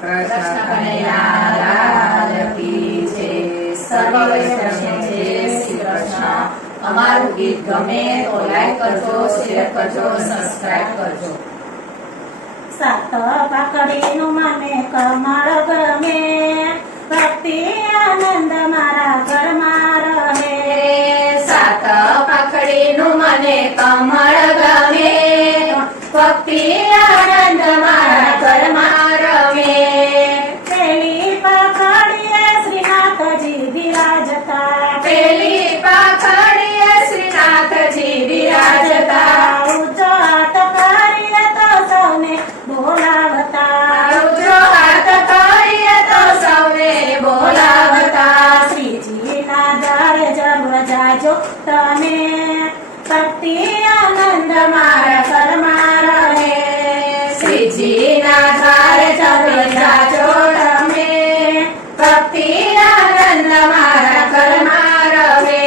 કૃષ્ણ કનૈયા લાલ કી જય. સર્વ વૈષ્ણવને જય શ્રી કૃષ્ણ. અમારું ગીત ગમે તો લાઈક કરજો, શેર કરજો, સબસ્ક્રાઇબ કરજો. સાત પાકડીનું મને કમળ ગમે, ભક્તિ આનંદ મારા ઘરમાં રહે. સાત પાખડીનું મને કમળ ગમે, ભક્તિ આનંદ મારા ઘરમાં રમે. પેલી પાકડીએ શ્રીનાથજી બિરાજતા, પેલી પાખડીએ શ્રીનાથજી બિરાજતા. ઊંચો હાથ કરીએ તો સૌને બોલાવતા, ઊંચો હાથ કરીએ તો સૌને બોલાવતા. શ્રીજીના દરે જબ જાજો તમે, ભક્તિ આનંદ મારા ઘરમાં રહે. શ્રીજીના ધારે તમે જાજો તમે, ભક્તિ આનંદ મારા ઘરમાં રહે.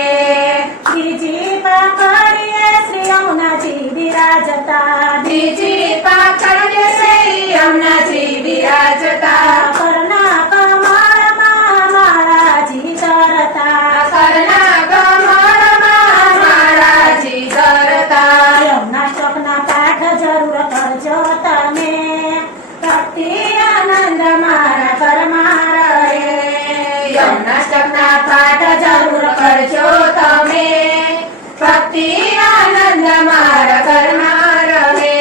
બીજી પાકડીએ શ્રી યમુનાજી બિરાજતા, બીજી પાખડીએ શ્રી યમુનાજી બિરાજતા. કરના કમળમાં માળાજી ધરતા, કરના કમળમાં માળાજી ધરતા. યમુના શ્લોકના પાઠ જરૂર કરજો તમે, ભક્તિ આનંદ મારા ઘરમાં રહે. યમુનાષ્ટકના પાઠ જરૂર કરજો તમે, ભક્તિ આનંદ મારા ઘરમાં રહે.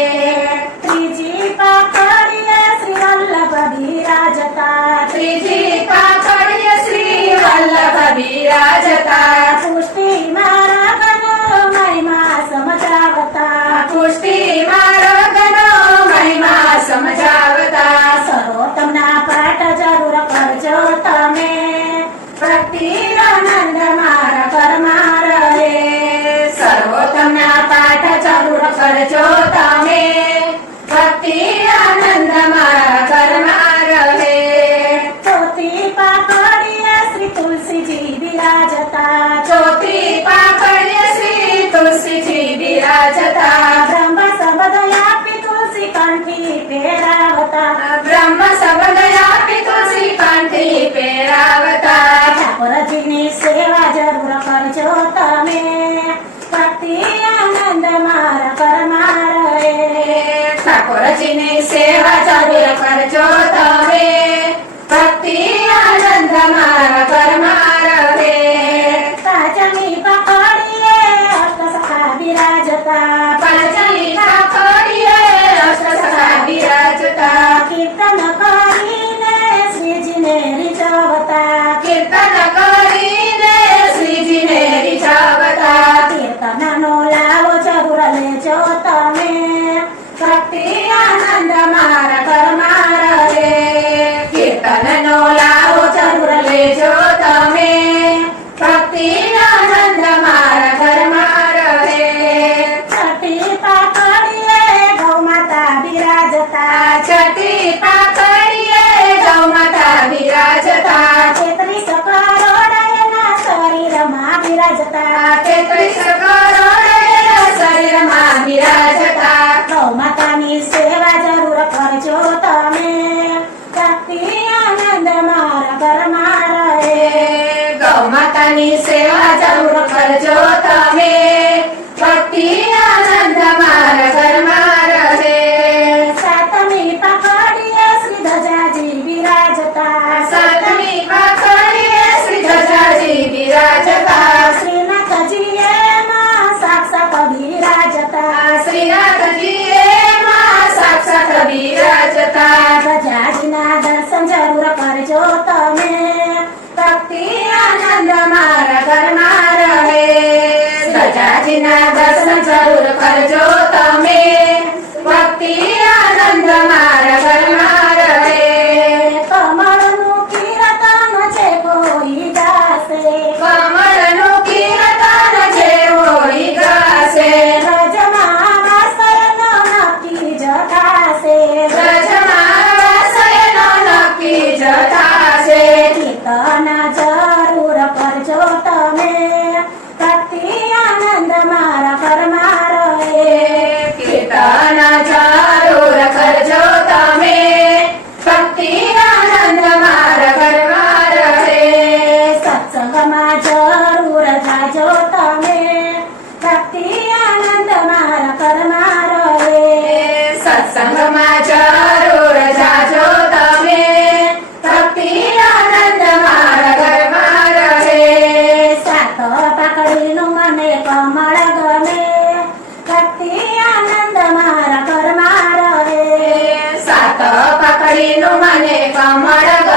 ત્રીજી પાકડીએ શ્રી વલ્લભ બિરાજતા, ત્રીજી પાખડીએ શ્રી વલ્લભ બિરાજતા. પુષ્ટિ માર્ગનો મહિમા સમજાવતા, પુષ્ટિ માર્ગનો મહિમા સમજાવતા. સર્વોત્તમના પાઠ જરૂર કરજો તમે, ભક્તિ આનંદ મારા ઘરમાં રહે. સર્વોત્તમના પાઠ જરૂર કરજો તમે, ભક્તિ આનંદ મારા ઘરમાં રહે. ચોથી પાકડીએ શ્રી તુલસીજી બિરાજતા, ચોથી પાખડીએ શ્રી તુલસીજી બિરાજતા. બ્રહ્મ શબ્દ આપી તુલસી કંઠી પહેરાવતા, બ્રહ્મ શબ્દ આપી તુલસી કંઠી પહેરાવતા. ઠાકોરજીની સેવા જરૂર કરજો તમે, ભક્તિ આનંદ મારા ઘરમાં રહે. ઠાકોરજીની સેવા જરૂર કરજો તમે, ભક્તિ આનંદ મારા ઘરમાં રહે. પાંચમી પકડીએ અષ્ટસખા બિરાજતા, પાંચમી પાખડીએ અષ્ટસખા બિરાજતા. કીર્તન કરીને શ્રીજીને રીઝવતા, કીર્તન કરીને શ્રીજીને રીઝવતા. કીર્તનનો લાવો જરૂર લેજો તમે, ભક્તિ આનંદ મારા ઘરમાં રહે. કીર્તનનો લાવો જરૂર લેજો તમે, ભક્તિ આનંદ મારા ઘરમાં રહે. છઠ્ઠી પાકડીએ ગૌ માતા બિરાજતા, છઠ્ઠી પાખડીએ ગૌ માતા બિરાજતા. 33 કરોડ એના શરીરમાં બિરાજતા, 33 કરોડ એના શરીરમાં બિરાજતા. ગૌ માતાની સેવા જરૂર કરજો તમે, ભક્તિ આનંદ મારા ઘરમાં રહે. ગૌ માતાની સેવા જરૂર કરજો તમે, ભક્તિ આનંદ મારા ઘરમાં રહે. સાતમી પાકડીએ શ્રી ધજાજી બિરાજતા, સાતમી પાખડીએ શ્રી ધજાજી બિરાજતા. શ્રીનાથજી એમાં સાક્ષાત બિરાજતા, શ્રીનાથજી એમાં સાક્ષાત બિરાજતા. ધજાજીના દર્શન જરૂર કરજો તમે, ભક્તિ આનંદ મારા ઘરમાં રહે. ધજાજીના દર્શન જરૂર કરજો તમે, ભક્તિ આનંદ મારા ઘરમાં રહે. કમળનું કીર્તન છે કોઈ ગાશે, કમળનું કીર્તન જે કોઈ ગાશે, રજમાં વાસયનો નક્કી જ થાશે. વ્રજમાં શયનો નક્કી જ થાશે. કીર્તન જરૂર કરજો તમે, ભક્તિ આનંદ મારા ઘરમાં રહે. ગોપીનું મને કમળ